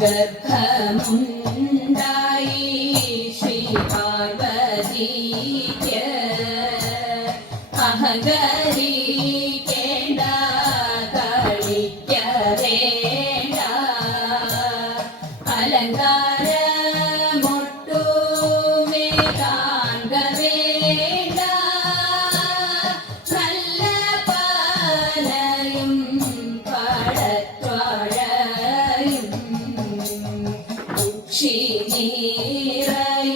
ഗർഭമുണ്ടായി ശ്രീ പാർവതിക്ക് അഹങ്കരിക്കേണ്ട കളിക്ക വേണ്ട അലങ്കാരമൊട്ടുമേ കാണ വേണ്ട നല്ല പാലയും പടത്വാഴയും നീറയോളം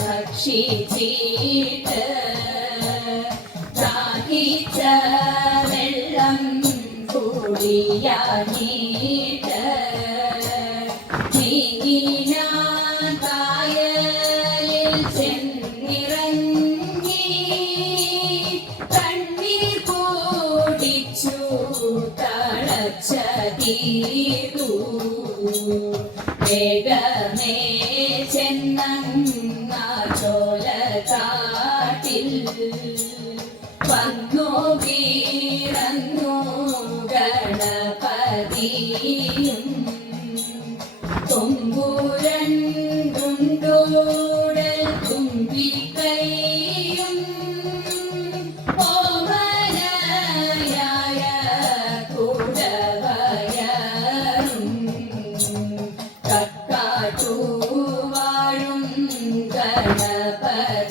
ഭക്ഷിച്ചിട്ട് ദാഹിച്ച വെള്ളം കുടിയാഞ്ഞിട്ട് നീങ്ങിനാൻ കായലിൽ ചെന്നിറങ്ങി കണ്ണീർ കൂടിച്ചു തളച്ച തീർത്തു വേഗമേ ചെന്നങ്ങ ചോല കാട്ടിൽ വന്നു ഗണപതിയും. തുമ്പുരണ്ടുണ്ടോടൽ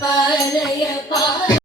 പാലയ പാല